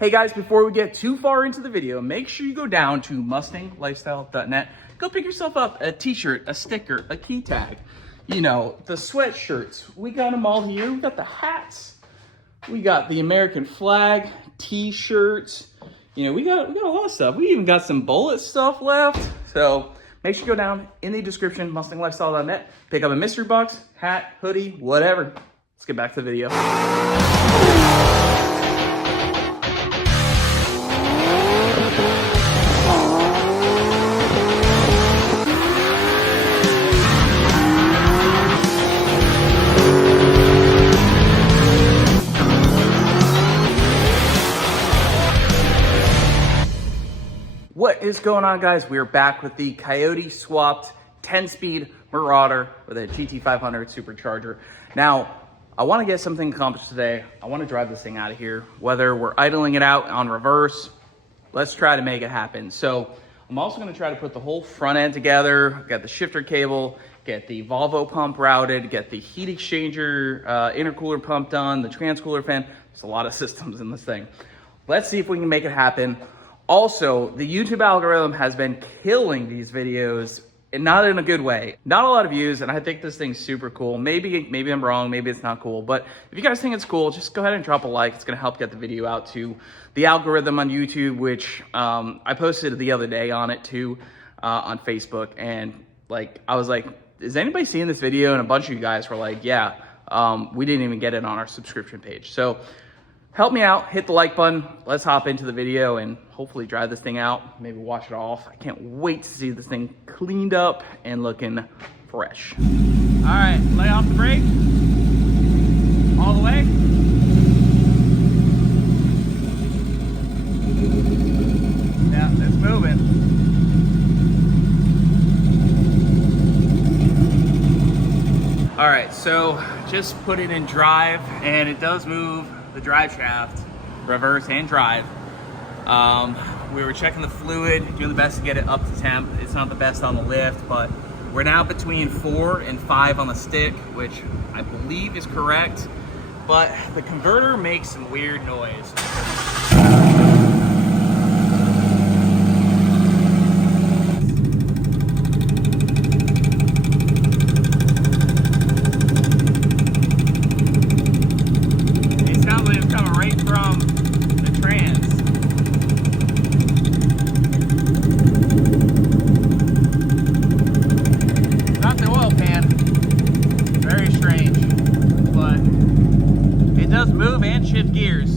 Hey guys, before we get too far into the video, make sure you go down to mustanglifestyle.net. Go pick yourself up a t-shirt, a sticker, a key tag, you know, the sweatshirts. We got them all here. We got the hats. We got the American flag, t-shirts. You know, we got a lot of stuff. We even got some bullet stuff left. So make sure you go down in the description, mustanglifestyle.net. Pick up a mystery box, hat, hoodie, whatever. Let's get back to the video. What is going on, guys? We're back with the Coyote swapped 10-speed Marauder with a GT500 supercharger. Now, I want to get something accomplished today. I want to drive this thing out of here. Whether we're idling it out on reverse, let's try to make it happen. So I'm also going to try to put the whole front end together, get the shifter cable, get the Volvo pump routed, get the heat exchanger intercooler pump done, the transcooler fan. There's a lot of systems in this thing. Let's see if we can make it happen. Also, the YouTube algorithm has been killing these videos, and not in a good way. Not a lot of views, and I think this thing's super cool. Maybe I'm wrong, maybe it's not cool, but if you guys think it's cool, just go ahead and drop a like. It's gonna help get the video out to the algorithm on YouTube, which I posted the other day on it too, on Facebook, and I was like, is anybody seeing this video? And a bunch of you guys were like, yeah, we didn't even get it on our subscription page. So help me out, hit the like button. Let's hop into the video and hopefully drive this thing out, maybe wash it off. I can't wait to see this thing cleaned up and looking fresh. All right, lay off the brake. All the way. Yeah, it's moving. All right, so just put it in drive, and it does move the drive shaft, reverse and drive. We were checking the fluid, doing the best to get it up to temp. It's not the best on the lift, but we're now between 4 and 5 on the stick, which I believe is correct. But the converter makes some weird noise.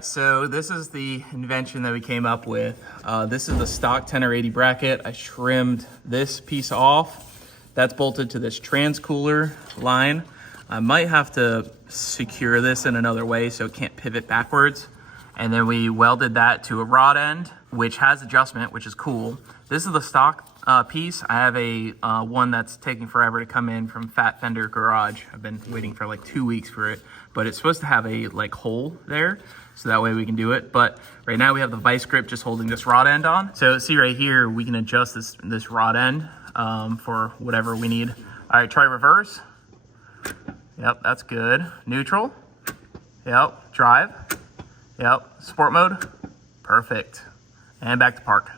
So this is the invention that we came up with. This is the stock 1080 bracket. I trimmed this piece off. That's bolted to this transcooler line. I might have to secure this in another way so it can't pivot backwards. And then we welded that to a rod end, which has adjustment, which is cool. This is the stock piece. I have a one that's taking forever to come in from Fat Fender Garage. I've been waiting for like 2 weeks for it, but it's supposed to have a hole there, so that way we can do it. But right now we have the vice grip just holding this rod end on. So see right here, we can adjust this rod end for whatever we need. All right, try reverse. Yep, that's good. Neutral. Yep, drive. Yep, sport mode. Perfect. And back to park.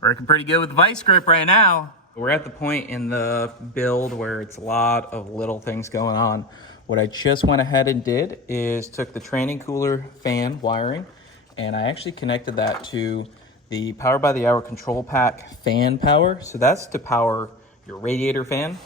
Working pretty good with the vice grip right now. We're at the point in the build where it's a lot of little things going on. What I just went ahead and did is took the training cooler fan wiring, and I actually connected that to the power by the hour control pack fan power. So that's to power your radiator fan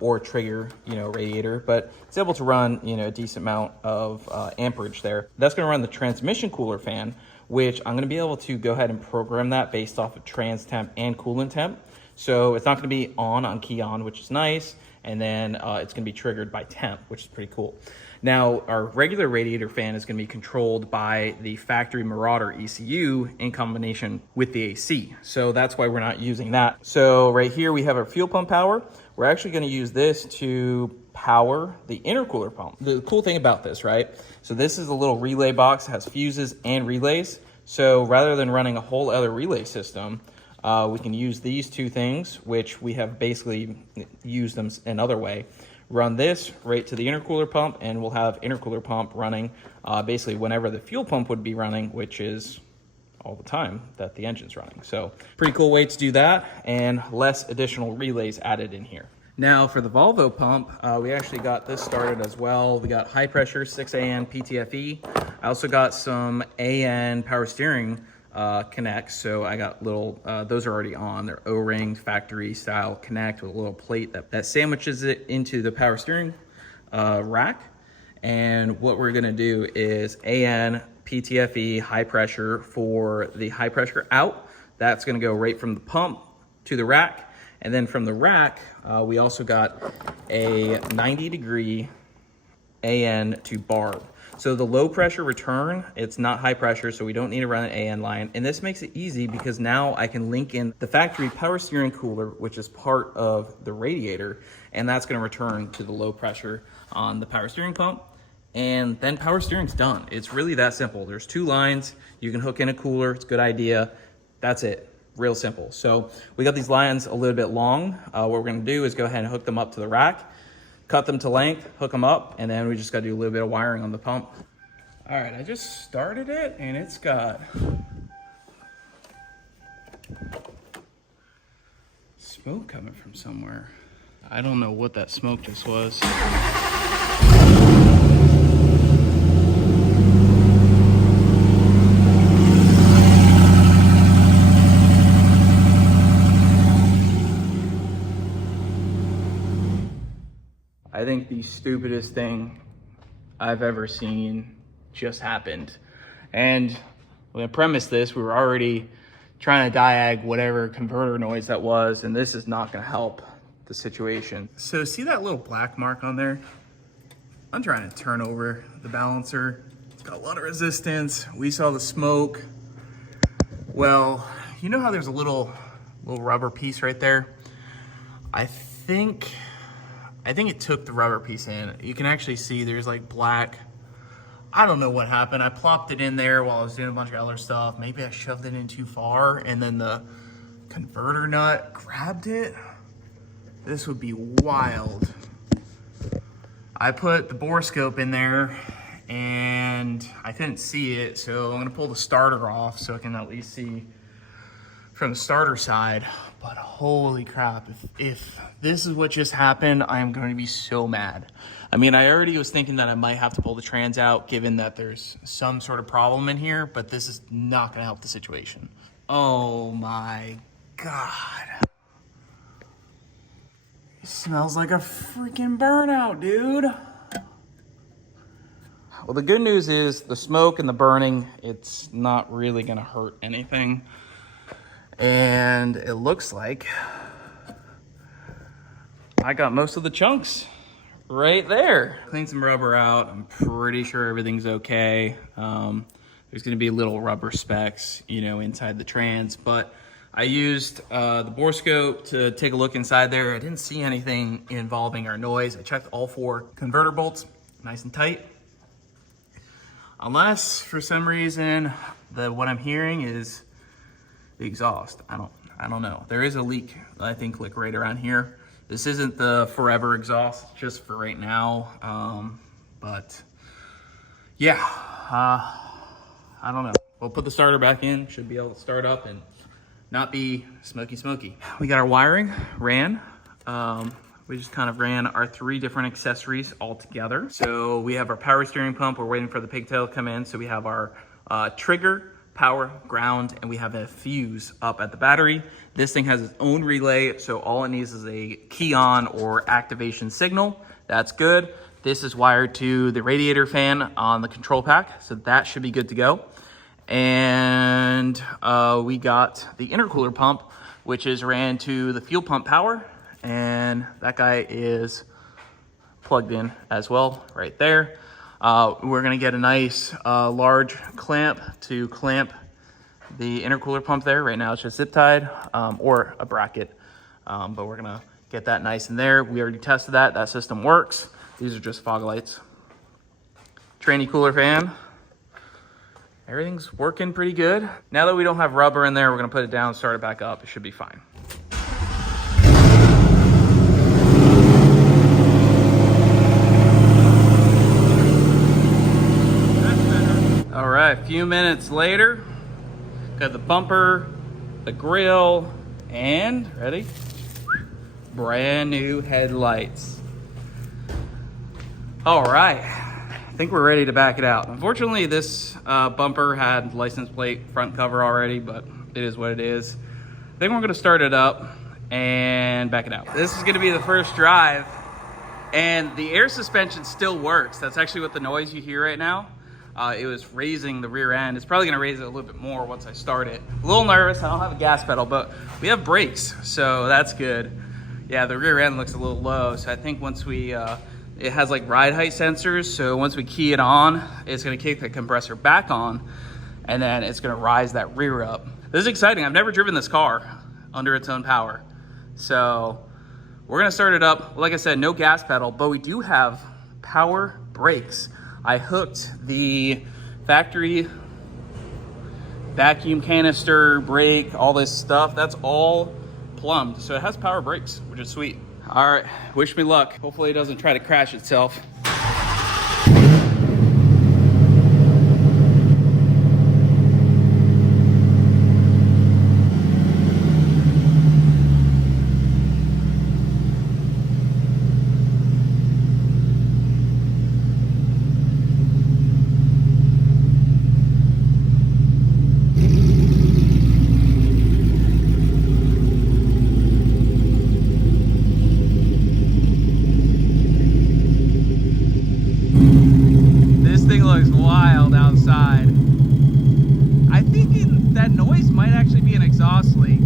or trigger, radiator, but it's able to run, a decent amount of amperage there. That's gonna run the transmission cooler fan, which I'm gonna be able to go ahead and program that based off of trans temp and coolant temp. So it's not gonna be on key on, which is nice. And then it's gonna be triggered by temp, which is pretty cool. Now, our regular radiator fan is gonna be controlled by the factory Marauder ECU in combination with the AC. So that's why we're not using that. So right here, we have our fuel pump power. We're actually gonna use this to power the intercooler pump. The cool thing about this, right? So this is a little relay box, it has fuses and relays. So rather than running a whole other relay system, we can use these two things, which we have basically used them another way. run this right to the intercooler pump, and we'll have intercooler pump running basically whenever the fuel pump would be running, which is all the time that the engine's running. So pretty cool way to do that, and less additional relays added in here. Now for the Volvo pump, we actually got this started as well. We got high pressure 6AN PTFE. I also got some AN power steering connects. So I got little, those are already on. They're O-ring factory style connect with a little plate that sandwiches it into the power steering rack. And what we're gonna do is AN PTFE high pressure for the high pressure out. That's gonna go right from the pump to the rack. And then from the rack, we also got a 90-degree AN to barb. So the low pressure return, it's not high pressure, so we don't need to run an AN line. And this makes it easy because now I can link in the factory power steering cooler, which is part of the radiator, and that's gonna return to the low pressure on the power steering pump. And then power steering's done. It's really that simple. There's 2 lines, you can hook in a cooler, it's a good idea. That's it. Real simple. So we got these lines a little bit long. What we're gonna do is go ahead and hook them up to the rack, cut them to length, hook them up, and then we just gotta do a little bit of wiring on the pump. All right, I just started it and it's got smoke coming from somewhere. I don't know what that smoke just was. I think the stupidest thing I've ever seen just happened. And when I premised this, we were already trying to diag whatever converter noise that was, and this is not gonna help the situation. So see that little black mark on there? I'm trying to turn over the balancer. It's got a lot of resistance. We saw the smoke. Well, you know how there's a little rubber piece right there? I think it took the rubber piece in. You can actually see there's like black. I don't know what happened. I plopped it in there while I was doing a bunch of other stuff. Maybe I shoved it in too far and then the converter nut grabbed it. This would be wild. I put the borescope in there and I couldn't see it, so I'm gonna pull the starter off so I can at least see from the starter side. But holy crap, if this is what just happened, I am going to be so mad. I mean, I already was thinking that I might have to pull the trans out given that there's some sort of problem in here, but this is not going to help the situation. Oh my God. It smells like a freaking burnout, dude. Well, the good news is the smoke and the burning, it's not really going to hurt anything. And it looks like I got most of the chunks right there. Clean some rubber out. I'm pretty sure everything's okay. There's gonna be little rubber specks, you know, inside the trans, but I used the borescope to take a look inside there. I didn't see anything involving our noise. I checked all 4 converter bolts, nice and tight. Unless for some reason what I'm hearing is the exhaust. I don't know. There is a leak, I think, like right around here. This isn't the forever exhaust, just for right now. But yeah, I don't know. We'll put the starter back in. Should be able to start up and not be smoky. We got our wiring ran. We just kind of ran our 3 different accessories all together. So we have our power steering pump. We're waiting for the pigtail to come in. So we have our trigger, power, ground, and we have a fuse up at the battery. This thing has its own relay, so all it needs is a key on or activation signal. That's good. This is wired to the radiator fan on the control pack, so that should be good to go. And we got the intercooler pump, which is ran to the fuel pump power, and that guy is plugged in as well right there. We're gonna get a nice large clamp to clamp the intercooler pump there. Right now it's just zip tied or a bracket, but we're gonna get that nice in there. We already tested that. That system works. These are just fog lights. Tranny cooler fan. Everything's working pretty good. Now that we don't have rubber in there, we're gonna put it down, start it back up. It should be fine. a few minutes later. Got the bumper, the grill, and ready? Brand new headlights. All right, I think we're ready to back it out. Unfortunately, this bumper had license plate front cover already, but it is what it is. I think we're gonna start it up and back it out. This is gonna be the first drive, and the air suspension still works. That's actually what the noise you hear right now. It was raising the rear end. It's probably gonna raise it a little bit more once I start it. A little nervous, I don't have a gas pedal, but we have brakes, so that's good. Yeah, the rear end looks a little low, so I think once we, it has like ride height sensors, so once we key it on, it's gonna kick the compressor back on, and then it's gonna rise that rear up. This is exciting. I've never driven this car under its own power. So we're gonna start it up. Like I said, no gas pedal, but we do have power brakes. I hooked the factory vacuum canister, brake, all this stuff. That's all plumbed. So it has power brakes, which is sweet. All right, wish me luck. Hopefully it doesn't try to crash itself. Looks wild outside. I think that noise might actually be an exhaust leak.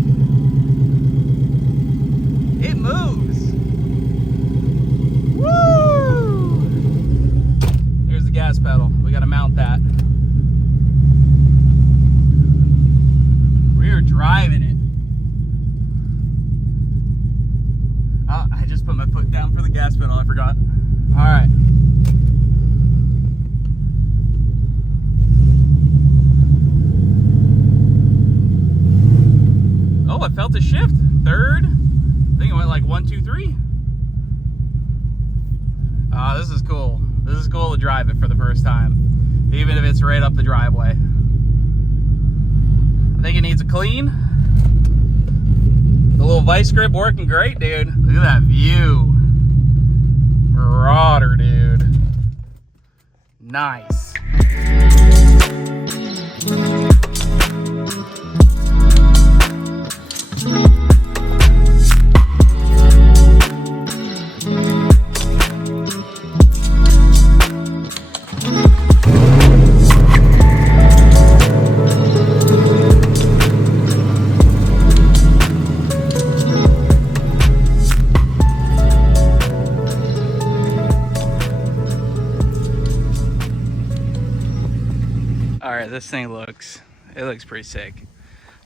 It moves. Woo! Here's the gas pedal. We gotta mount that. We're driving it. Oh, I just put my foot down for the gas pedal. I forgot. All right. Oh, I felt a shift. Third. I think it went like 1, 2, 3. This is cool. This is cool to drive it for the first time, even if it's right up the driveway. I think it needs a clean. The little vice grip working great, dude. Look at that view. Marauder, dude. Nice. This thing looks pretty sick.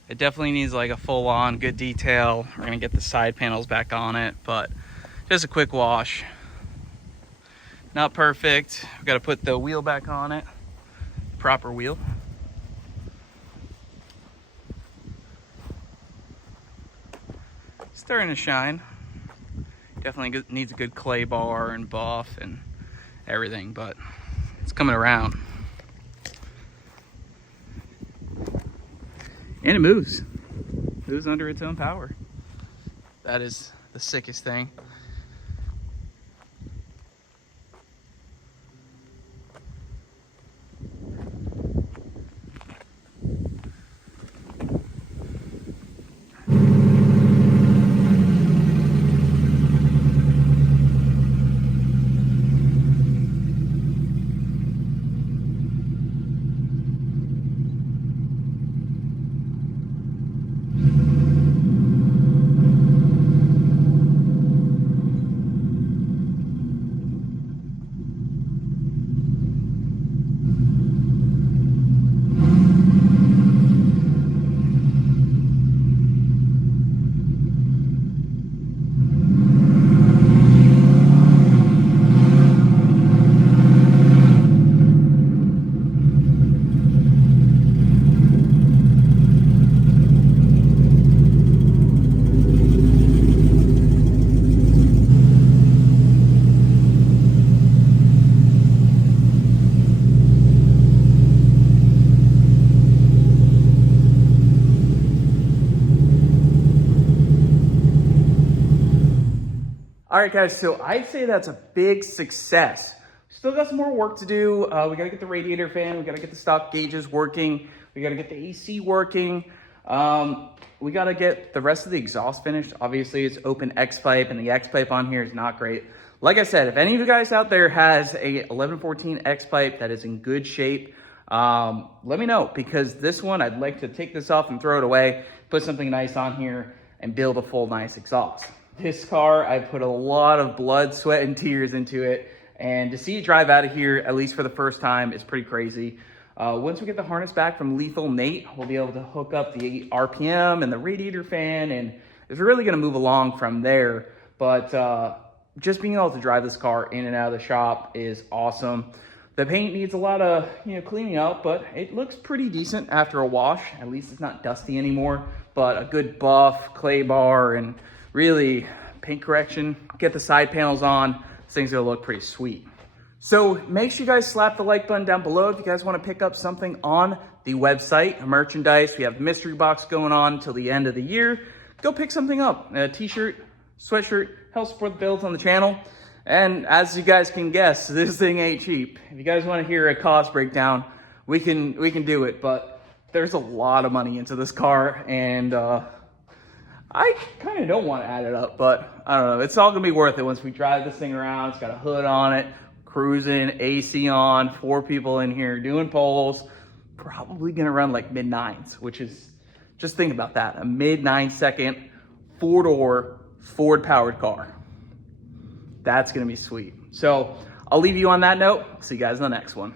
It definitely needs like a full-on good detail. We're gonna get the side panels back on it, but just a quick wash. Not perfect. We got to put the wheel back on it, proper wheel. Starting to shine. Definitely needs a good clay bar and buff and everything, but it's coming around. And it moves. It moves under its own power. That is the sickest thing. All right, guys, so I'd say that's a big success. Still got some more work to do. We gotta get the radiator fan, we gotta get the stop gauges working, we gotta get the AC working. We gotta get the rest of the exhaust finished. Obviously, it's open X-pipe, and the X-pipe on here is not great. Like I said, if any of you guys out there has a 1114 X-pipe that is in good shape, let me know, because this one, I'd like to take this off and throw it away, put something nice on here, and build a full nice exhaust. This car, I put a lot of blood, sweat, and tears into it, and to see it drive out of here, at least for the first time, is pretty crazy. Once we get the harness back from Lethal Nate, we'll be able to hook up the RPM and the radiator fan, and it's really gonna move along from there. But just being able to drive this car in and out of the shop is awesome. The paint needs a lot of cleaning up, but it looks pretty decent after a wash. At least it's not dusty anymore, but a good buff, clay bar, and really paint correction. Get the side panels on, this thing's gonna look pretty sweet. So make sure you guys slap the like button down below if you guys want to pick up something on the website, merchandise. We have the mystery box going on until the end of the year. Go pick something up, a t-shirt, sweatshirt, help support the builds on the channel. And as you guys can guess, this thing ain't cheap. If you guys want to hear a cost breakdown, we can do it, but there's a lot of money into this car, and I kind of don't want to add it up, but I don't know. It's all gonna be worth it once we drive this thing around. It's got a hood on it, cruising, AC on, 4 people in here doing polls. Probably gonna run like mid-9s, which is, just think about that. A mid-9 second, 4-door, Ford powered car. That's gonna be sweet. So I'll leave you on that note. See you guys in the next one.